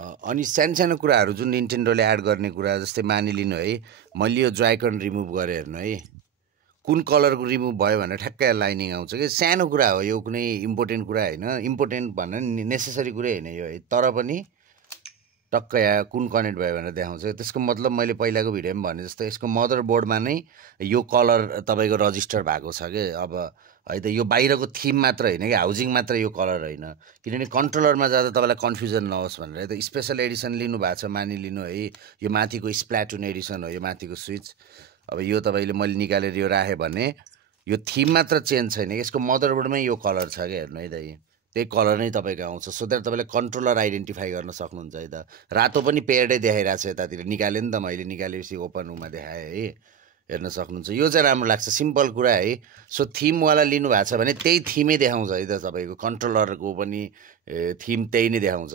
अनि सानो कुराहरू जुन निन्टेन्डोले एड गर्ने कुरा जस्तै मानिलिनु है, मैले यो जोइकन रिमुभ गरेँ हेर्नु है, कुन कलरको रिमुभ भयो भनेर ठ्याक्कै लाइनिङ आउँछ कि। सानो कुरा हो यो, कुनै इम्पोर्टेन्ट कुरा होइन, इम्पोर्टेन्ट भन्ने नेसेसरी कुरै होइन यो है, तर पनि टक्कै कुन कनेक्ट भयो भनेर देखाउँछ। त्यसको मतलब मैले पहिलाको भिडियोमा भने जस्तो यसको मदरबोर्डमा नै यो कलर तपाईँको रजिस्टर भएको छ कि। अब है त यो बाहिरको थिम मात्र होइन कि, हाउजिङ मात्र यो कलर होइन, किनभने कन्ट्रोलरमा जाँदा तपाईँलाई कन्फ्युजन नहोस् भनेर है त स्पेसल एडिसन लिनुभएको छ मानिलिनु है। यो माथिको स्प्ल्याटुन एडिसन हो, यो माथिको स्विच। अब यो तपाईँले मैले निकालेर यो राखेँ भने यो थिम मात्र चेन्ज छैन, यसको मदरबोर्डमै यो कलर छ क्या, हेर्नु है त, त्यही कलर नै तपाईँको आउँछ। सो द्याट तपाईँले कन्ट्रोलर आइडेन्टिफाई गर्न सक्नुहुन्छ है त। रातो पनि पेयर्डै देखाइरहेको छ यतातिर, निकालेँ नि त मैले, निकालेपछि ओपन रूममा देखाएँ है, हेर्न सक्नुहुन्छ। यो चाहिँ राम्रो लाग्छ, सिम्पल कुरा है। सो थिमवाला लिनुभएको छ भने त्यही थिमै देखाउँछ है त, तपाईँको कन्ट्रोलरको पनि थिम त्यही नै देखाउँछ।